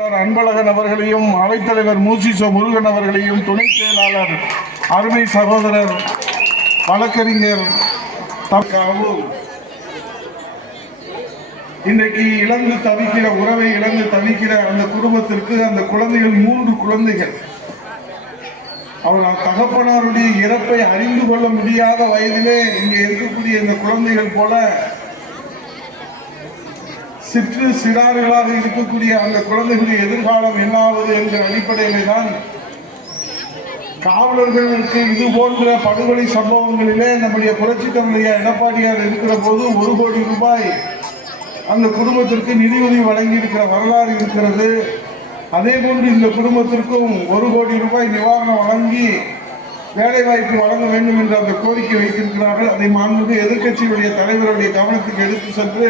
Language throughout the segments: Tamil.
அன்பழகன் அவர்களையும் அவைத்தலைவர் மூசிசோ முருகன் அவர்களையும் துணை செயலாளர் அருமை சகோதரர் வழக்கறிஞர் இன்றைக்கு இழந்து தவிக்கிற உறவை இழந்து தவிக்கிற அந்த குடும்பத்திற்கு அந்த குழந்தைகள் 3 குழந்தைகள் அவர் தகப்பனாருடைய இறப்பை அறிந்து கொள்ள முடியாத வயதிலே இங்கே இருக்கக்கூடிய இந்த குழந்தைகள் போல சிற்று சிறார்களாக இருக்கக்கூடிய அந்த குழந்தைகளுடைய எதிர்காலம் என்னாவது என்ற அடிப்படையிலே தான் காவலர்களுக்கு இது போன்ற படுகொலை சம்பவங்களிலே நம்முடைய புரட்சித் தலைவர் எடப்பாடியார் இருக்கிற போது 1 கோடி ரூபாய் அந்த குடும்பத்திற்கு நிதியுதவி வழங்கி இருக்கிற வரலாறு இருக்கிறது. அதே போன்று இந்த குடும்பத்திற்கும் 1 கோடி ரூபாய் நிவாரணம் வழங்கி வேலைவாய்ப்பு வழங்க வேண்டும் என்று அந்த கோரிக்கை வைத்திருக்கிறார்கள். அதை மாண்புமிகு எதிர்க்கட்சியுடைய தலைவருடைய கவனத்துக்கு எடுத்து சென்று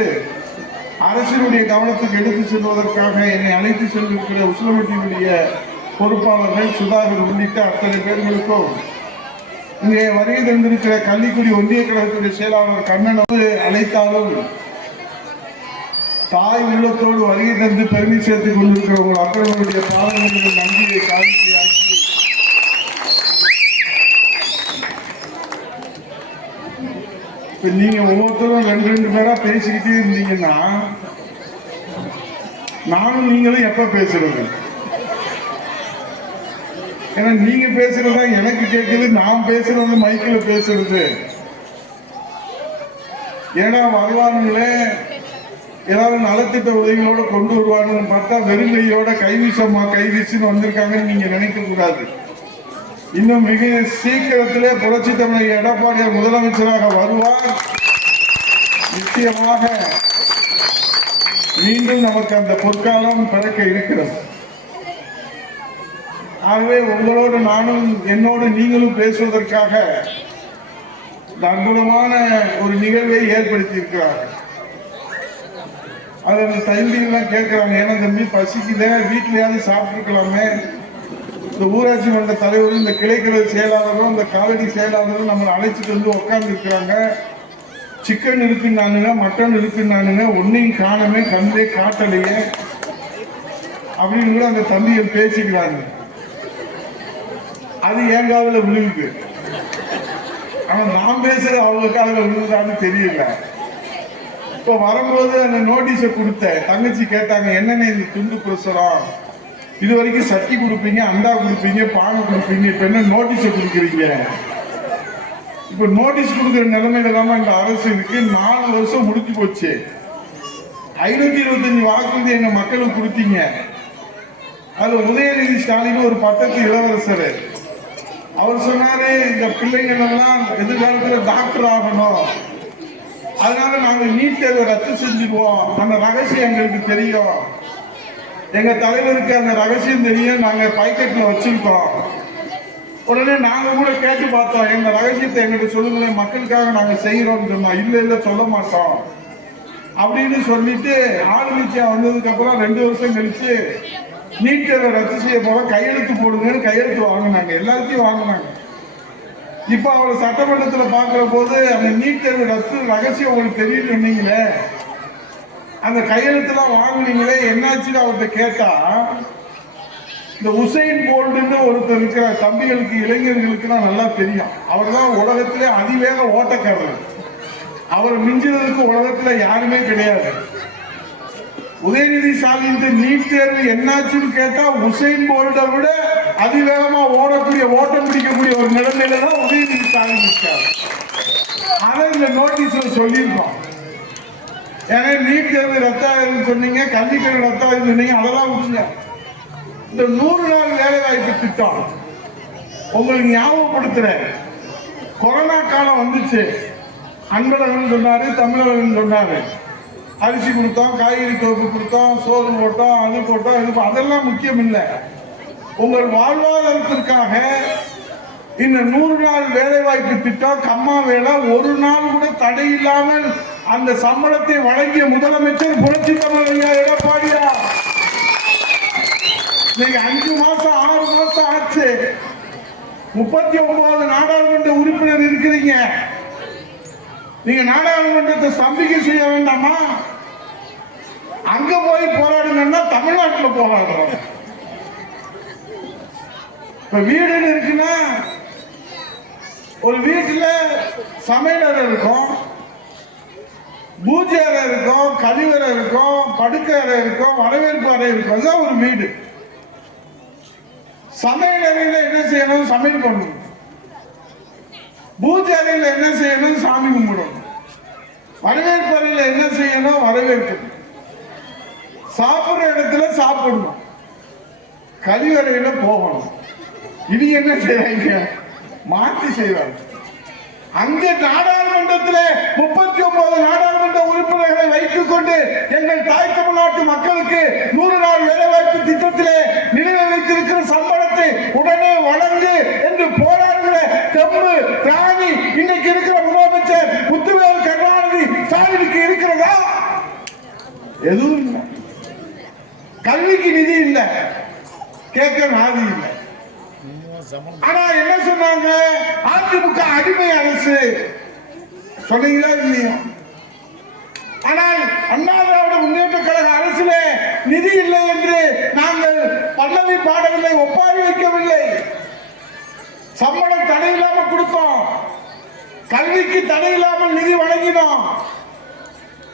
அரசினுடைய கவனத்துக்கு எடுத்து செல்வதற்காக என்னை அழைத்து சென்றிருக்கிற உசிலம்பட்டியினுடைய பொறுப்பாளர்கள் சுதாகர் உள்ளிட்ட அத்தனை பேர்களுக்கும் இங்கே வருகை தந்திருக்கிற கள்ளிக்குடி ஒன்றிய கழகத்துடைய செயலாளர் கண்ணன் அழைத்தாலும் தாய் உள்ளத்தோடு வருகை தந்து பெருமை சேர்த்துக் கொண்டிருக்கிற உங்கள் அத்தனைவருடைய பாதங்களில் நன்றியை காணிக்கையாக்கி இப்ப நீங்க ஒவ்வொருத்தரும் 2 பேரா பேசிக்கிட்டே இருந்தீங்கன்னா நானும் நீங்களும் எப்ப பேசுறது? ஏன்னா நீங்க பேசுறதா எனக்கு கேட்குது, நான் பேசுறது மைக்கில் பேசுறது. ஏன்னா வருவானுங்களே ஏதாவது நலத்திட்ட உதவிகளோட கொண்டு வருவாங்கன்னு பார்த்தா வெறுங்கையோட கைவீசுன்னு வந்திருக்காங்கன்னு நீங்க நினைக்க கூடாது. இன்னும் மிக சீக்கிரத்திலே புரட்சித் தலைவர் எடப்பாடியார் முதலமைச்சராக வருவார். நிச்சயமாக மீண்டும் நமக்கு அந்த பொற்காலம் பிறக்க இருக்கிறது. ஆகவே உங்களோடு நானும் என்னோடு நீங்களும் பேசுவதற்காக அற்புதமான ஒரு நிகழ்வை ஏற்படுத்தி இருக்கிறார்கள். அது அந்த தம்பிகள்லாம் கேட்கிறாங்க, ஏன்னா தம்பி பசிக்குத வீட்டிலையாவது சாப்பிட்டுருக்கலாமே. இந்த ஊராட்சி மன்ற தலைவரும் இந்த கிளைக்கழக செயலாளரும் இந்த காலடி செயலாளரும் நம்மளை அழைச்சிட்டு வந்து உட்கார்ந்து இருக்கிறாங்க. சிக்கன் இருக்குன்னானுங்க, மட்டன் இருக்குன்னானுங்க, ஒன்னையும் காணமே, கண்டே காட்டலையே அப்படின்னு கூட அந்த தம்பிகள் பேசிக்கிறாங்க. அது என் காதுல விழுகுது. ஆனா நான் பேசுறது அவங்க காதுல விழுகுதான்னு தெரியல. இப்ப வரும்போது அந்த நோட்டீஸை கொடுத்த தங்கச்சி கேட்டாங்க, என்னென்ன இந்த துண்டு பிரசுரம், இது வரைக்கும் சட்டி கொடுப்பீங்க, அண்டா கொடுப்பீங்க, பானை கொடுப்பீங்க, இப்ப என்ன நோட்டீஸை கொடுக்குறீங்க? இப்ப நோட்டீஸ் கொடுக்குற நிலைமையில தான் இந்த அரசு இருக்கு. 4 வருஷம் முடிச்சு போச்சு. 525 வாக்குறுதி எங்க மக்களுக்கு கொடுத்தீங்க. அது உதயநிதி ஸ்டாலின் ஒரு பட்டத்து இளவரசர். அவர் சொன்னாரு, இந்த பிள்ளைங்கள் எல்லாம் எதிர்காலத்துல டாக்டர் ஆகணும், அதனால நாங்க நீட் தேர்வை ரத்து செஞ்சுக்குவோம். அந்த ரகசியம் எங்களுக்கு தெரியும், எங்க தலைவருக்கு அந்த ரகசியம் தெரியும், நாங்க பாக்கெட்ல வச்சிருக்கோம். உடனே நாங்க கூட கேட்டு பார்த்தோம், எங்க ரகசியத்தை எங்கிட்ட சொல்லுங்களேன், மக்களுக்காக நாங்க செய்யறோம்னு சொன்னோம். இல்ல சொல்ல மாட்டோம் அப்படின்னு சொல்லிட்டு ஆளுங்கட்சியா வந்ததுக்கு அப்புறம் 2 வருஷம் கழிச்சு நீட் தேர்வை ரத்து செய்ய போறோம், கையெழுத்து போடுங்கன்னு கையெழுத்து வாங்கினாங்க, எல்லாத்தையும் வாங்கினாங்க. இப்ப அவர் சட்டமன்றத்துல பாக்குற போது அந்த நீட் தேர்வு ரத்து ரகசியம் உங்களுக்கு தெரியும் சொன்னீங்களே, அந்த கையெழுத்துலாம் வாங்கினீங்களே, என்னாச்சுன்னு அவர்கிட்ட கேட்டா, இந்த உசைன் போல்ட்னு ஒருத்தர் இருக்கிற தம்பிகளுக்கு இளைஞர்களுக்கு நல்லா தெரியும். அவர் தான் உலகத்திலே அதிவேக ஓட்டக்காரர். அவர் மிஞ்சினதுக்கு உலகத்துல யாருமே கிடையாது. உதயநிதி ஸ்டாலின் நீட் தேர்வு என்னாச்சுன்னு கேட்டா உசைன் போல்ட்டை விட அதிவேகமா ஓட்டம் பிடிக்கக்கூடிய ஒரு நிலைமையில தான் உதயநிதி ஸ்டாலின் இருக்காரு. அதை இந்த நோட்டீஸ்ல சொல்லியிருக்கோம். ஏன்னா நீட் தேர்வு ரத்தாயிரம் சொன்னீங்க, கல்விக்கல்வி ரத்தாயிரம் சொன்னீங்க, அதெல்லாம் விட்டுங்க. இந்த 100 நாள் வேலை வாய்ப்பு திட்டம் உங்களுக்கு ஞாபகப்படுத்துறேன். கொரோனா காலம் வந்துச்சு, அன்பழகன் சொன்னாரு, தமிழகன் சொன்னாரு, அரிசி கொடுத்தோம், காய்கறி தொகுப்பு கொடுத்தோம், சோறு போட்டோம், அது போட்டோம், இது அதெல்லாம் முக்கியம் இல்லை. உங்கள் வாழ்வாதாரத்திற்காக இந்த 100 நாள் வேலை வாய்ப்பு திட்டம் கம்மா வேலை 1 நாள் கூட தடை இல்லாமல் அந்த சம்பளத்தை வழங்கிய முதலமைச்சர் புரட்சித் தலைவர் எடப்பாடியார். 5 மாசம் 6 மாசம் ஆச்சு. 39 நாடாளுமன்ற உறுப்பினர் இருக்கிறீங்க. நீங்க நாடாளுமன்றத்தை ஸ்தம்பிக்க செய்ய வேண்டாமா? அங்க போய் போராடுங்கன்னா தமிழ்நாட்டில் போராடுறோம். இப்ப வீடுன்னு இருக்குன்னா ஒரு வீட்டுல சமையலறை இருக்கும், பூஜை அறை இருக்கும், கழிவறை இருக்கும், படுக்கை அறை இருக்கும், வரவேற்பு அறை இருக்கும். அதுதான் ஒரு வீடு. சமையல் அறையில என்ன செய்யணும்? சமையல் பண்ணணும். பூஜை அறையில என்ன செய்யணும்? சாமி கும்பிடணும். வரவேற்பு அறையில என்ன செய்யணும்? வரவேற்கணும். சாப்பிடுற இடத்துல சாப்பிடணும், கழிவறையில போகணும். இது என்ன செய்யறாங்க? மாற்றி செய்வாங்க. அங்க நாடாளுமன்றத்தில் 39 நாடாளுமன்ற உறுப்பினர்களை வைத்துக் கொண்டு எங்கள் தாய் தமிழ்நாட்டு மக்களுக்கு 100 நாள் வேலைவாய்ப்பு திட்டத்திலே நிலுவை வைத்திருக்கிற சம்பளத்தை உடனே வழங்கு என்று போராடுகிற தெம்பு திராணி இன்னைக்கு இருக்கிற முதலமைச்சர் முத்துவேல் கருணாநிதி ஸ்டாலினுக்கு இருக்கிறதா? எதுவும் இல்லை. கல்விக்கு நிதி இல்லை, கேட்க நாதி இல்லை. ஆனா என்ன சொன்னாங்க? அதிமுக அடிமை அரசு சொன்னீங்களா இல்லையா? ஆனால் அண்ணா திராவிட முன்னேற்ற கழக அரசிலே நிதி இல்லை என்று நாங்கள் பல்லவி பாடவில்லை, ஒப்பாரி வைக்கவில்லை. சம்பளம் தடையில்லாமல் கொடுத்தோம், கல்விக்கு தடையில்லாமல் நிதி வழங்கினோம்,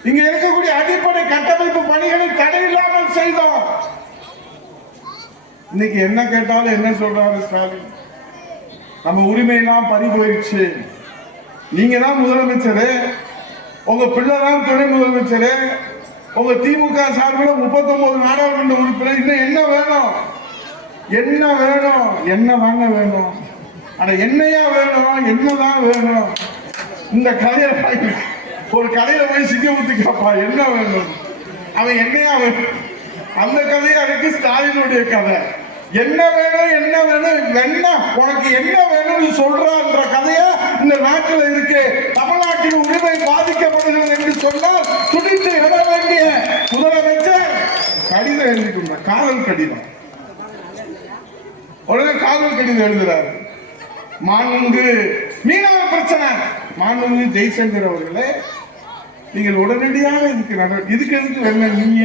இங்க இருக்கக்கூடிய அடிப்படை கட்டமைப்பு பணிகளை தடையில்லாமல் செய்தோம். இன்னைக்கு என்ன கேட்டாலும் என்ன சொல்றாரு ஸ்டாலின்? நம்ம உரிமையெல்லாம் பறி போயிடுச்சு, நீங்க தான் முதலமைச்சர், உங்க பிள்ளை தான் துணை முதலமைச்சர், உங்க திமுக சார்பில் 39 நாடாளுமன்ற உறுப்பினர், இன்னும் என்ன வேணும்? என்ன வேணும்? என்ன வாங்க வேணும்? ஆனா என்னையா வேணும்? என்னதான் வேணும்? இந்த கதையில ஒரு கடையில போய் சிங்கமுத்து கேப்பா என்ன வேணும், அவன் என்னையா வேணும்? அந்த கதையா இருக்கு ஸ்டாலினுடைய கதை. என்ன வேணும்? என்ன வேணும்? என்ன உனக்கு என்ன வேணும்னு சொல்றான்ற கதையா இந்த நாட்டில் இருக்கு. தமிழ்நாட்டின் உரிமை பாதிக்கப்படுகிறது என்று சொன்னால் துடித்து விட வேண்டிய முதலமைச்சர் கடிதம் எழுதிட்டு, காதல் கடிதம், உடனே காதல் கடிதம் எழுதுறாரு. மாண்புமிகு மீனவ பிரச்சனை, மாண்புமிகு ஜெய்சங்கர் அவர்களே, நீங்கள் உடனடியாக இதுக்கு எதுக்கு வரல? நீங்க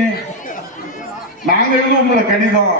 நாங்க எழுதுவோம் உங்களை கடிதம்.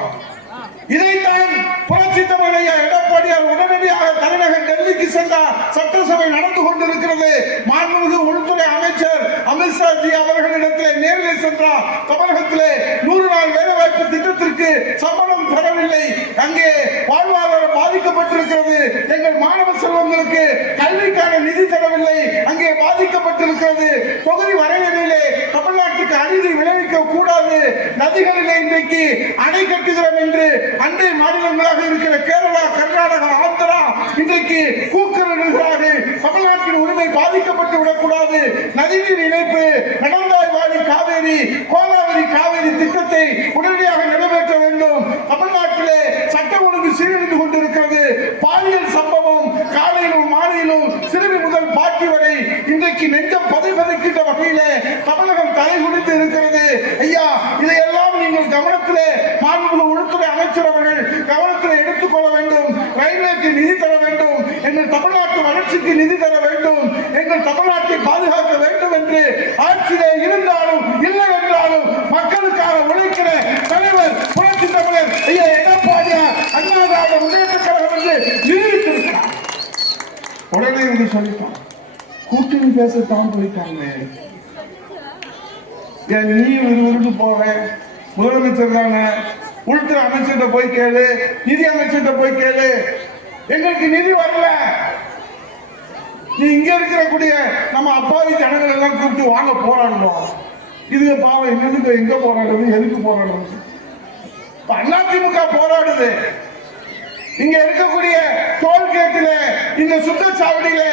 இதைத்தான் புரட்சி தமிழக எடப்பாடியார் உடனடியாக தலைநகர் டெல்லிக்கு சென்றார். சட்டசபை நடந்து கொண்டிருக்கிறது. மாண்புமிகு உள்துறை அமைச்சர் அமித்ஷா ஜி அவர்களிடத்தில் நேரில் சென்றார். தமிழகத்திலே 100 நாள் வேலைவாய்ப்பு திட்டத்திற்கு சம்பளம் தரவில்லை, அங்கே வாழ்வாதாரம் பாதிக்கப்பட்டிருக்கிறது, எங்கள் மாணவ செல்வங்களுக்கு கல்விக்கான நிதி தரவில்லை, அங்கே பாதிக்கப்பட்டிருக்கிறது, தொகுதி வரையறையிலே தமிழ்நாட்டுக்கு அநீதி விளைவிக்க கூடாது, நதிகளிலே இன்றைக்கு அணை கட்டுகிறோம் என்று அண்டை மாநிலங்களாக இருக்கிற கேரளா, கர்நாடகா, ஆந்திரா இன்றைக்கு கூக்குரலிடுகிறார்கள். தமிழ்நாட்டின் உரிமை பாதிக்கப்பட்டு விடக்கூடாது. நதிநீர் இணைப்பு, நடந்தாய் வாடி காவேரி, கோதாவரி காவேரி திட்டத்தை உடனடியாக நிறைவேற்ற வேண்டும். தமிழ்நாட்டிலே சட்டம் ஒழுங்கு சீரழிந்து கொண்டிருக்கிறது. பாலியல் சம்பவம் காலையிலும் மாலையிலும் சிறுமி முதல் பாட்டி வரை இன்றைக்கு நெஞ்சம் பதைபதைக்கின்ற வகையிலே தமிழகம் தலை குனிந்து இருக்கிறது. ஐயா, இதையெல்லாம் நீங்கள் கவனத்திலே மாண்புமிகு உள்துறை அமைச்சர் அவர்கள் கவனத்தில் எடுத்துக்கொள்ள வேண்டும். ரயில்வேக்கு நிதி தர வேண்டும், எங்கள் தமிழ்நாட்டு வளர்ச்சிக்கு நிதி தர வேண்டும், எங்கள் தமிழ்நாட்டை பாதுகாக்க வேண்டும் என்று ஆட்சியிலே இருந்தாலும் இல்லை என்றாலும் மக்களுக்காக உழைக்கிற தலைவர் புரட்சி தமிழர் ஐயா எடப்பாடியார் அண்ணா திராவிட முன்னேற்ற கழகம் என்று நிரூபித்திருக்கிறார். உடனே வந்து சொல்லிட்டான், கூட்டணி பேசத்தான் போயிட்டாங்க. நீ விறுவிறுன்னு போவேன், முதலமைச்சர் தானே, உள்துறை அமைச்சர்கிட்ட போய் கேளு, நிதி அமைச்சர்கிட்ட போய் கேளு, எங்களுக்கு நிதி வரல. நீ இங்க இருக்கக்கூடிய நம்ம அப்பாவி ஜனங்கள் எல்லாம் கூப்பிட்டு வாங்க போராடணும். இதுக்கு பாவம் என்னதுக்கு, எங்க போராடுறது, எதுக்கு போராடுறது? அதிமுக போராடுது. இங்க இருக்கக்கூடிய டோல்கேட்டில, இந்த சுங்கச்சாவடியில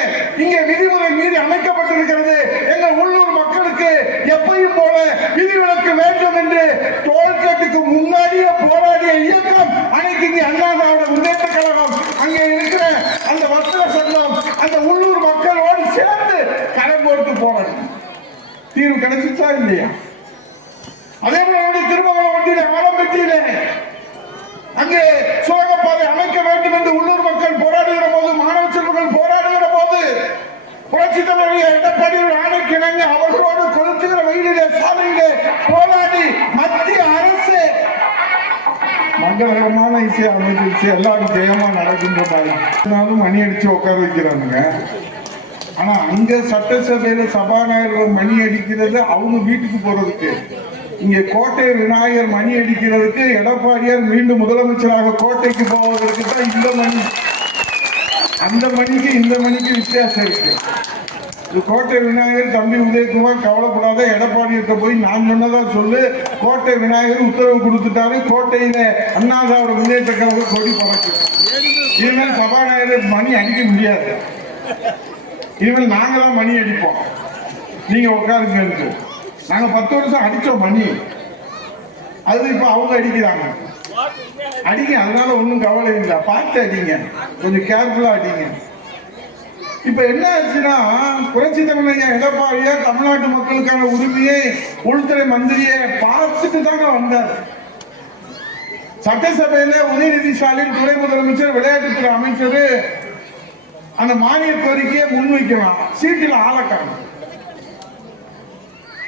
இங்க விதிமுறை மீறி அமைக்கப்பட்டிருக்கிறது. எங்கள் உள்ளூர் மக்களுக்கு எப்பயும் போல விதிவிலக்கு வேண்டும் என்று டோல்கேட்டுக்கு முன்னாடியே போராடிய இயக்கம் அனைத்து இந்திய அண்ணா திராவிட முன்னேற்ற கழகம். அங்கே இருக்கிற அந்த வர்த்தக சங்கம் அந்த உள்ளூர் மக்களோடு சேர்ந்து கரம் போட்டு போராடி தீர்வு கிடைச்சிச்சா இல்லையா? அதே போல திருமங்கலம் ஒன்றிய ஆலம்பட்டியிலே அங்கே சுரங்கப்பாதை அமைக்க வேண்டும் என்று உள்ளூர் மக்கள் போராடுகிற போது, மாணவ செல்வங்கள் போராடுகிற போது புரட்சி தலைவர் எடப்பாடி ஆணைக்கிணங்க அவர்களோடு கொளுத்துகிற வெயிலிலே சாலையிலே போராடி மத்திய அரசு மங்களகரமான இசை அமைச்சிருச்சு, எல்லாரும் ஜெயமா நடக்கின்ற மாதிரி மணி அடிச்சு உட்கார வைக்கிறானுங்க. ஆனா அங்க சட்டசபையில சபாநாயகர் மணி அடிக்கிறது அவங்க வீட்டுக்கு போறதுக்கு, இங்க கோட்டை விநாயகர் மணி அடிக்கிறதுக்கு எடப்பாடியார் மீண்டும் முதலமைச்சராக கோட்டைக்கு போவதற்கு தான் இந்த மணி. அந்த மணிக்கு இந்த மணிக்கு வித்தியாசம் இருக்கு. கோட்டை விநாயகர் தம்பி உதயகுமார் கவலைப்படாத, எடப்பாடியிட்ட போய் நான் சொன்னதா சொல்லு, கோட்டை விநாயகர் உத்தரவு கொடுத்துட்டாரு, கோட்டையில அண்ணா திராவிட முன்னேற்ற கழக கொடி பறக்கும். இனிமேல் சபாநாயகர் மணி அடிக்க முடியாது, இனிமேல் நாங்க தான் மணி அடிப்போம், நீங்க உட்காருங்க. நாங்க 10 வருஷம் அடிச்சோம் மணி, அது இப்ப அவங்க அடிக்கிறாங்க. அடிங்க, அதனால ஒன்றும் கவலை இல்லை, பார்த்து அடிங்க, கொஞ்சம் கேர்ஃபுல்லா அடிங்க. இப்ப என்ன ஆச்சுன்னா, புரட்சி தமிழக எடப்பாடியா தமிழ்நாட்டு மக்களுக்கான உரிமையை உள்துறை மந்திரியை பார்த்துட்டு தாங்க வந்தார். சட்டசபையில உதயநிதி ஸ்டாலின் துணை முதலமைச்சர் விளையாட்டுத்துறை அமைச்சர் அந்த மானிய கோரிக்கையை முன்வைக்கலாம், சீட்டில் ஆளக்காங்க.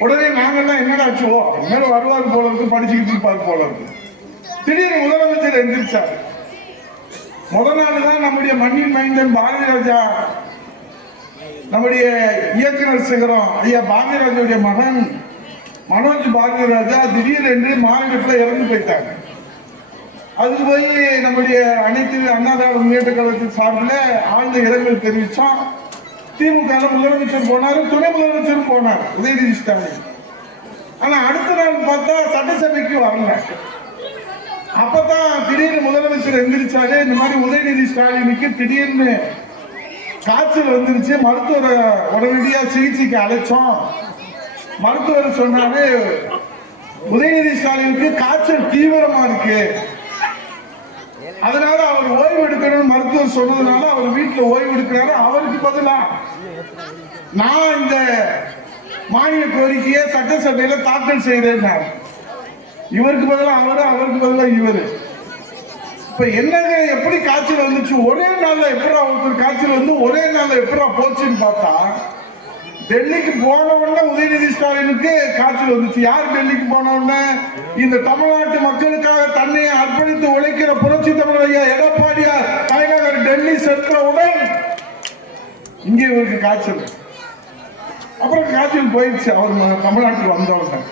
உடனே நாங்கெல்லாம் என்னடாச்சோ மேல வருவார் போல இருக்கு, படிச்சுக்கிட்டு இருப்பார் போல இருக்கு. திடீர்னு முதலமைச்சர் எந்திரிச்சார். முதல் நாள் தான் நம்முடைய மண்ணின் மைந்தன் பாரதி ராஜா, நம்முடைய இயக்குனர் சிகரம் ஐயா பாரதி ராஜாவுடைய மகன் மனோஜ் பாரதி ராஜா திடீரென்று மாநிலத்தில் இறந்து போயிட்டாங்க. அதுக்கு போய் நம்முடைய அனைத்து அண்ணா திராவிட முன்னேற்ற கழகத்தின் சார்பில் ஆழ்ந்த இரங்கல் தெரிவித்தோம். திமுக முதலமைச்சர் போனாரு, துணை முதலமைச்சரும் போனார் உதயநிதி ஸ்டாலின். ஆனா அடுத்த நாள் பார்த்தா சட்டசபைக்கு வரல. அப்பதான் திடீர்னு முதலமைச்சர் எந்திரிச்சாரு, இந்த மாதிரி உதயநிதி ஸ்டாலினுக்கு திடீர்னு காய்ச்சல் வந்துருச்சு, மருத்துவரை உடனடியா சிகிச்சைக்கு அழைச்சோம். மருத்துவர் சொன்னாரு உதயநிதி ஸ்டாலினுக்கு காய்ச்சல் தீவிரமா இருக்கு, அதனால அவர் ஓய்வு எடுக்கணும் மருத்துவர் சொன்னதுனால அவர் வீட்டுல ஓய்வு எடுக்கிறாரு. அவருக்கு பதிலா நான் இந்த மானிய கோரிக்கையை சட்டசபையில தாக்கல் செய்தேன். இவருக்கு பதிலா அவரு, அவருக்கு பதிலா இவரு. இப்ப என்னங்க எப்படி காய்ச்சல் வந்துச்சு, ஒரே நாள்ல எப்படி ஒருத்தர் காய்ச்சல் வந்து ஒரே நாள்ல எப்படி போச்சுன்னு பார்த்தா, டெல்லிக்கு போன உடனே உதயநிதி ஸ்டாலினுக்கு காய்ச்சல் வந்துச்சு. யார் டெல்லிக்கு போன உடனே? இந்த தமிழ்நாட்டு மக்களுக்காக தன்னை அர்ப்பணித்து உழைக்கிற புரட்சி தமிழர் எடப்பாடியார் தலைநகர் டெல்லி சென்றவுடன் இங்கே இவருக்கு காய்ச்சல். அப்புறம் காய்ச்சல் போயிடுச்சு. அவர் தமிழ்நாட்டுக்கு வந்தவுடன்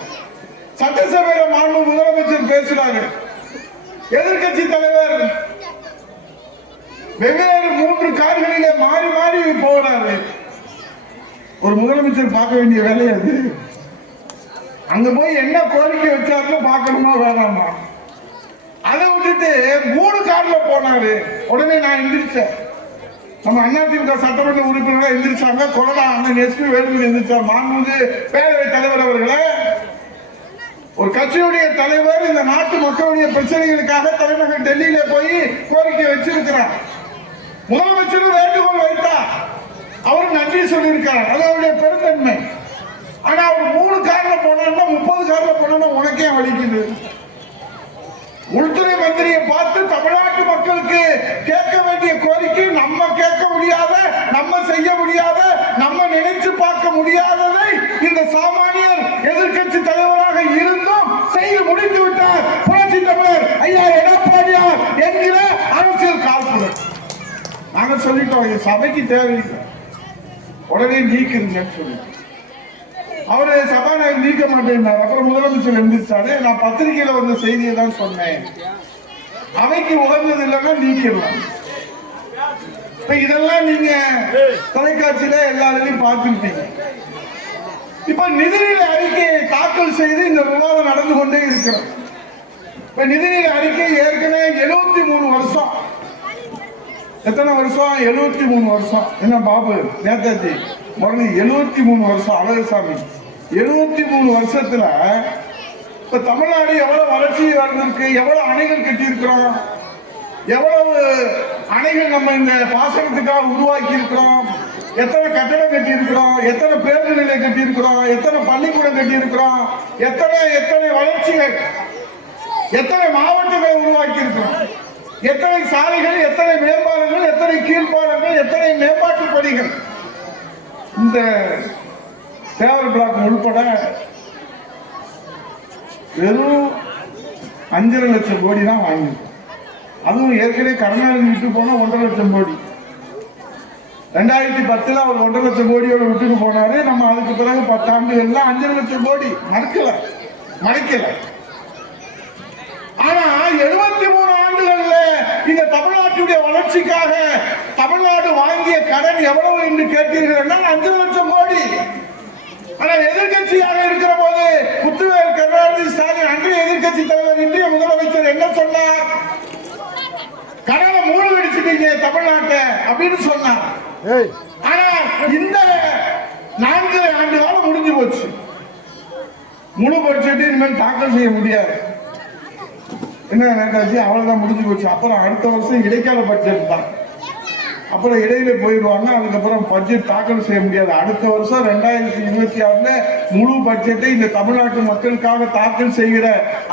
சட்டசபையில மாண்பு முதலமைச்சர் பேசுறாரு. எதிர்கட்சி தலைவர் வெவ்வேறு 3 கார்களிலே மாறி மாறி போகிறாரு. ஒரு முதலமைச்சர் பார்க்க வேண்டிய வேலை அது. அங்க போய் என்ன கோரிக்கை வச்சாருன்னு பார்க்கணுமா வேணாமா? அதை விட்டுட்டு 3 கார்ல போனாரு. உடனே நான் எந்திரிச்சேன். நம்ம அதிமுக சட்டமன்ற உறுப்பினர்கள் எந்திரிச்சாங்க. கொரோனா அண்ணன் எஸ்பி வேலுமணி எந்திரிச்சார். மாண்புமிகு பேரவைத் தலைவர் அவர்களே, ஒரு கட்சியுடைய தலைவர் இந்த நாட்டு மக்களுடைய பிரச்சனைகளுக்காக தலைநகர் டெல்லியில போய் கோரிக்கை வச்சிருக்கிறார். முதலமைச்சரும் வேண்டுகோள் வைத்தார், அவரும் நன்றி சொல்லியிருக்கார், அது அவருடைய பெருந்தன்மை. ஆனா அவர் 3 கார்ல போனா 30 கார்ல போனா உனக்கே வலிக்குது. உள்துறை மந்திரியை பார்த்து தமிழ்நாட்டு மக்களுக்கு கேட்க வேண்டிய கோரிக்கை நம்ம கேட்க முடியாத, நம்ம செய்ய முடியாத, நம்ம நினைச்சு பார்க்க முடியாததை இந்த சாமானியர் எதிர்கட்சி தலைவராக இருந்தும் செய்து முடித்து விட்டார் புரட்சி தமிழர் ஐயா எடப்பாடியார் என்கிற அரசியல் காழ்ப்புணர். நாங்க சொல்லிட்டோம், சபைக்கு தேவையில்லை, உடனே நீக்குதுங்கன்னு சொல்லிட்டோம். அவரு சபாநாயகர் நீக்க மாட்டேன்னார். அப்புறம் முதலமைச்சர் எந்திரிச்சாரு. நான் பத்திரிகையில வந்த செய்தியை தான் சொன்னேன், அவைக்கு உகந்தது இல்லைன்னா நீக்கிடலாம். இதெல்லாம் நீங்க தொலைக்காட்சியில எல்லாரையும் பார்த்துருப்பீங்க. இப்ப நிதிநிலை அறிக்கையை தாக்கல் செய்து இந்த விவாதம் நடந்து கொண்டே இருக்கிறோம். இப்ப நிதிநிலை அறிக்கை ஏற்கனவே 73 வருஷம். எத்தனை வருஷம்? 73 வருஷம். என்ன பாபு நேதாஜி 73 வருஷம். அழகுசாமி 73 வருஷத்துல இப்ப தமிழ்நாடு எவ்வளவு வளர்ச்சி வளர்ந்திருக்கு, எவ்வளவு அணைகள் கட்டியிருக்கிறோம், எவ்வளவு அணைகள் நம்ம இந்த பாசனத்துக்காக உருவாக்கி இருக்கிறோம், எத்தனை கட்டடம் கட்டி இருக்கிறோம், எத்தனை பேருந்து நிலையம் கட்டி இருக்கிறோம், எத்தனை பள்ளிக்கூடம் கட்டி இருக்கிறோம், எத்தனை வளர்ச்சிகள், எத்தனை மாவட்டங்களை உருவாக்கி இருக்கிறோம், எத்தனை சாலைகள், எத்தனை மேம்பாலங்கள், எத்தனை கீழ்ப்பாலங்கள், எத்தனை மேம்பாட்டு பணிகள். இந்த சேவல் பிளாக் உள்பட வெறும் 5.5 லட்சம் கோடி தான் வாங்கியிருக்கோம். அதுவும் ஏற்கனவே கருணாநிதி விட்டு போனா 1.5 லட்சம் கோடி. 2010 அவர் 1.5 லட்சம் கோடியோட விட்டுட்டு போனாரு. நம்ம அதுக்கு பிறகு 10 ஆண்டுகள்ல 5.5 லட்சம் கோடி மறைக்கல. ஆனா 73 ஆண்டுகள்ல இந்த தமிழ்நாட்டுடைய வளர்ச்சிக்காக தமிழ்நாடு வாங்கிய கடன் எவ்வளவு என்று கேட்டீர்கள், 5 லட்சம் கோடி. ஆனா எதிர்கட்சியாக இருக்கிற போது முத்துவேல் கருணாநிதி ஸ்டாலின் அன்றைய எதிர்கட்சி தலைவர் இன்றைய முதலமைச்சர் என்ன சொன்னார்? கடனை மூழ்கடிச்சிட்டீங்க தமிழ்நாட்டை அப்படின்னு சொன்னார். ஆனா இந்த 4 ஆண்டு காலம் முடிஞ்சு போச்சு. முழு பட்ஜெட் இனிமேல் தாக்கல் செய்ய முடியாது. என்ன நேதாஜி, அவ்வளவுதான் முடிஞ்சு போச்சு. அப்புறம் அடுத்த வருஷம் இடைக்கால பட்ஜெட் தான். அப்புறம் இடையில போயிடுவாங்க. அதுக்கப்புறம் பட்ஜெட் தாக்கல் செய்ய முடியாது. அடுத்த வருஷம் 2026 முழு பட்ஜெட்டை இந்த தமிழ்நாட்டு மக்களுக்காக தாக்கல் செய்கிற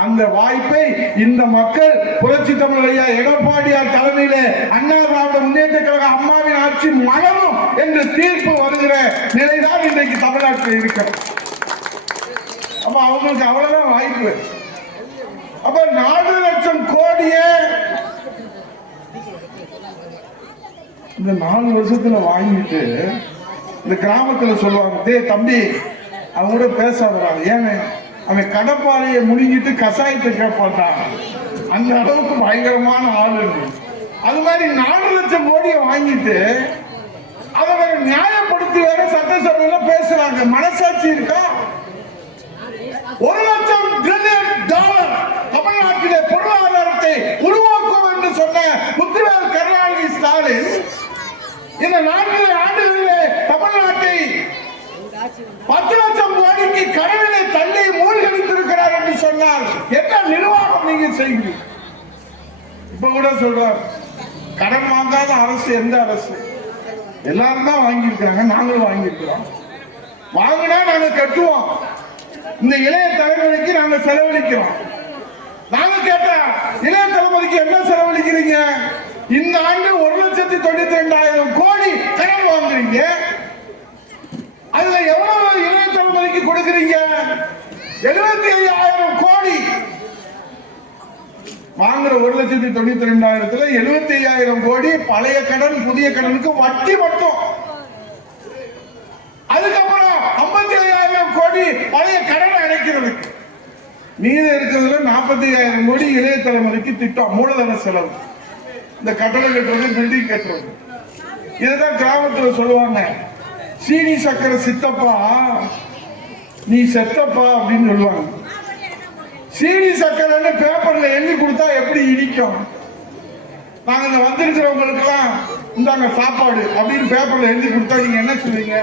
அந்த வாய்ப்பை இந்த மக்கள் புரட்சி தமிழர் ஐயா எடப்பாடியார் தலைமையில அண்ணா திராவிட முன்னேற்ற கழக அம்மாவின் ஆட்சி மலரும் என்று தீர்ப்பு வருகிற நிலைதான் இன்றைக்கு தமிழ்நாட்டில் இருக்கு. அப்ப அவங்களுக்கு அவ்வளவுதான் வாய்ப்பு. அப்ப 4 லட்சம் கோடியே இந்த 4 வருஷத்துல வாங்கிட்டு இந்த கிராமத்துல சொல்லுவாங்க, டே தம்பி அவங்க கூட பேசாதான், ஏன்னு அவன் கடப்பாறையை முடிஞ்சிட்டு கசாயத்தை கேட்பான். அந்த அளவுக்கு பயங்கரமான ஆளு. அது மாதிரி 4 லட்சம் கோடியை வாங்கிட்டு அதை நியாயப்படுத்தி வேற சட்டசபையில பேசுறாங்க. மனசாட்சி இருக்கா? 1 லட்சம் பில்லியன் டாலர் தமிழ்நாட்டிலே பொருளாதாரத்தை உருவாக்கும் என்று சொன்ன முத்துவேல் கருணாநிதி ஸ்டாலின் இந்த 4 ஆண்டுகளிலே தமிழ்நாட்டை 10 லட்சம் கோடிக்கு கடனிலே தள்ளி மூழ்கடித்திருக்கிறார் என்று சொன்னால் என்ன நிர்வாகம் நீங்க செய்கிறீங்க? இப்ப கூட சொல்றார், கடன் வாங்காத அரசு எந்த அரசு? எல்லாரும் தான் வாங்கியிருக்காங்க, நாங்களும் வாங்கியிருக்கிறோம். வாங்கினா நாங்க கட்டுவோம், இந்த இளைய தலைமுறைக்கு நாங்க செலவழிக்கிறோம். நாங்க கேட்டா இளைய தலைமுறைக்கு என்ன செலவழிக்கிறீங்க? இந்த ஆண்டு 1,92,000 கோடி கடன் வாங்குறீங்க. அதுல எவ்வளவு இளைய தலைமுறைக்கு கொடுக்குறீங்க? 75,000 கோடி வாங்குற 1,92,000 75,000 கோடி பழைய கடன், புதிய கடனுக்கு வட்டி மட்டும். அதுக்கப்புறம் 55,000 கோடி பழைய கடன் அடைக்கிறது. மீது இருக்கிறதுல 45,000 கோடி இளைய தலைமுறைக்கு திட்டம், மூலதன செலவு. இந்த கட்டடம் கட்டுறது, பில்டிங் கட்டுறது. இதுதான் கிராமத்தில் சொல்லுவாங்க, சீனி சக்கரை சித்தப்பா நீ செத்தப்பா அப்படின்னு சொல்லுவாங்க. சீனி சக்கரைன்னு பேப்பர்ல எழுதி கொடுத்தா எப்படி இனிக்கும்? நாங்க வந்திருக்கிறவங்களுக்கு எல்லாம் இந்தாங்க சாப்பாடு அப்படின்னு பேப்பர்ல எழுதி கொடுத்தா நீங்க என்ன சொல்லுவீங்க?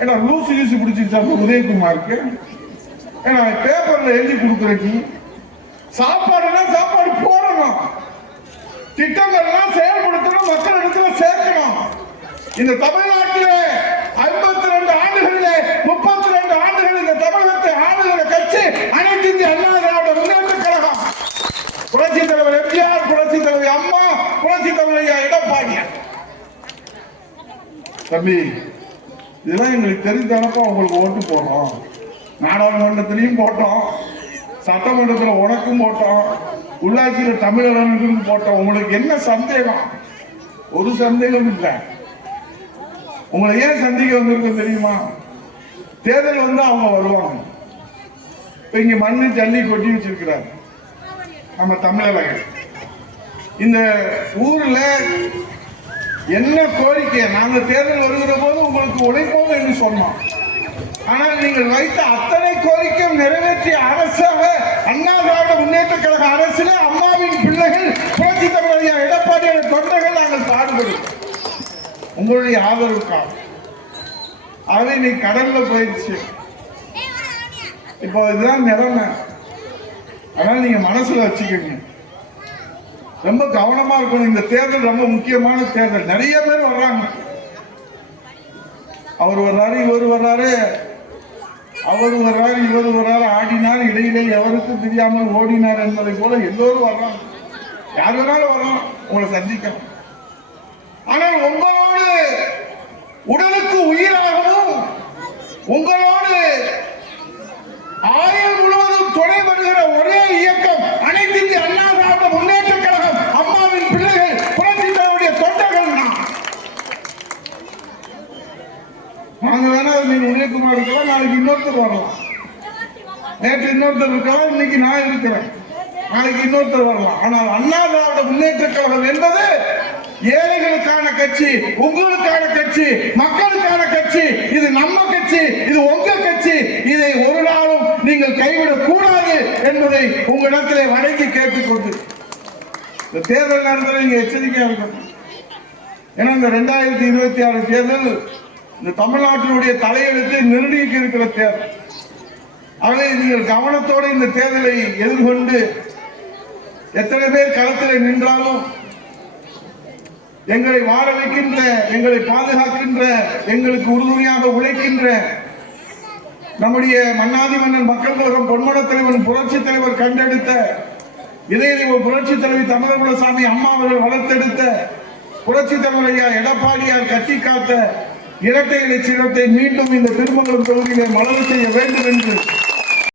ஏன்னா லூசு யூசி பிடிச்சிருச்சா உதயகுமாருக்கு? ஏன்னா பேப்பர்ல எழுதி கொடுக்குறீங்க. சாப்பாடுனா சாப்பாடு போடணும், திட்டங்கள்லாம் செயல்படுத்தணும், மக்கள் இடத்துல சேர்க்கணும். இந்த தமிழ்நாட்டிலே 52 ஆண்டுகளிலே 32 ஆண்டுகள் இந்த தமிழகத்தை ஆளுகிற கட்சி அனைத்து இந்திய அண்ணா திராவிட முன்னேற்ற கழகம். புரட்சி தலைவர் எம்ஜிஆர், புரட்சி தலைவர் அம்மா, புரட்சி தலைவர் எடப்பாடியார். தம்பி, இதெல்லாம் எங்களுக்கு தெரிஞ்சானப்போ உங்களுக்கு ஓட்டு போடுறோம். நாடாளுமன்றத்திலையும் போட்டோம், சட்டமன்றத்தில் உனக்கும் போட்டோம், உள்ளாட்சியில் தமிழர்களுக்கும் போட்டோம். உங்களுக்கு என்ன சந்தேகம்? ஒரு சந்தேகம் இல்லை. உங்களை ஏன் சந்திக்க வந்திருக்கு தெரியுமா? தேர்தல் வந்து அவங்க வருவாங்க. இங்க மண்ணு ஜல்லி கொட்டி வச்சிருக்கிறார் நம்ம தமிழர்கள். இந்த ஊர்ல என்ன கோரிக்கை? நாங்க தேர்தல் வருகிற போது உங்களுக்கு உழைப்போம் என்று சொன்னோம். ஆனால் நீங்கள் வைத்த அத்தனை கோரிக்கையும் நிறைவேற்றிய அரசாக அண்ணா திராவிட முன்னேற்ற கழக அரசிலே அம்மாவின் பிள்ளைகள், புரட்சி தலைவர் எடப்பாடியார் தொண்டர்கள் நாங்கள் பாடுபடுவோம் உங்களுடைய ஆதரவுக்காக. ஆகவே நீ கடல்ல போயிடுச்சு. இப்போ இதுதான் நிலைமை. அதனால நீங்க மனசுல வச்சுக்கோங்க, ரொம்ப கவனமா இருக்கணும். இந்த தேர்தல் ரொம்ப முக்கியமான தேர்தல். நிறைய பேர் வர்றாங்க, அவர் வர்றாரு, இவர் வர்றாரு, அவர் வர்றாரு, இவர் வர்றாரு, ஆடினார், இடையிலே எவருக்கும் தெரியாமல் ஓடினார் என்பதை போல எல்லோரும் வர்றாங்க. யார் வேணாலும் வரலாம் உங்களை சந்திக்கணும். ஆனால் உங்களோடு உடலுக்கு உயிராகவும் உங்களோடு ஆயுள் முழுவதும் துணை வருகிற ஒரே இயக்கம் அனைத்து இந்திய அண்ணா திராவிட முன்னேற்ற கழகம். அம்மாவின் பிள்ளைகள், புரட்சித்தலைவருடைய தொண்டர்கள். நாங்க வேணா நீங்க உதயகுமார் இருக்கலாம், நாளைக்கு இன்னொருத்தர் வரலாம். நேற்று இன்னொருத்தர் இருக்கலாம், இன்னைக்கு நான் இருக்கிறேன், நாளைக்கு இன்னொருத்தர் வரலாம். ஆனால் அண்ணா திராவிட முன்னேற்ற கழகம் என்பது ஏழைகளுக்கான கட்சி, உங்களுக்கான கட்சி, மக்களுக்கான கட்சி. இது நம்ம கட்சி, இது உங்க கட்சி. இதை ஒரு நாளும் நீங்கள் கைவிடக் கூடாது என்பதை உங்களிடத்திலே வணங்கி கேட்டுக்கொண்டு இந்த தேர்தல் நேரத்தில் நீங்க எச்சரிக்கையா இருக்கணும். ஏன்னா இந்த 2026 தேர்தல் இந்த தமிழ்நாட்டினுடைய தலையெழுத்தை நிர்ணயிக்க இருக்கிற தேர்தல். ஆகவே நீங்கள் கவனத்தோடு இந்த தேர்தலை எதிர்கொண்டு எத்தனை பேர் களத்தில் நின்றாலும் எங்களை வாழ வைக்கின்ற, எங்களை பாதுகாக்கின்ற, எங்களுக்கு உறுதுணையாக உழைக்கின்ற நம்முடைய மன்னாதி மன்னன் மக்கள் கழகம் பொன்மன தலைவன் புரட்சி தலைவர் கண்டெடுத்த இதய புரட்சி தலைவி தமிழகுலசாமி அம்மா அவர்கள் வளர்த்தெடுத்த புரட்சி தலைவர் ஐயா எடப்பாடியார் கட்டி காத்த இரட்டை இலை சின்னத்தை மீண்டும் இந்த திருமங்கலம் தொகுதியிலே மலர செய்ய வேண்டும் என்று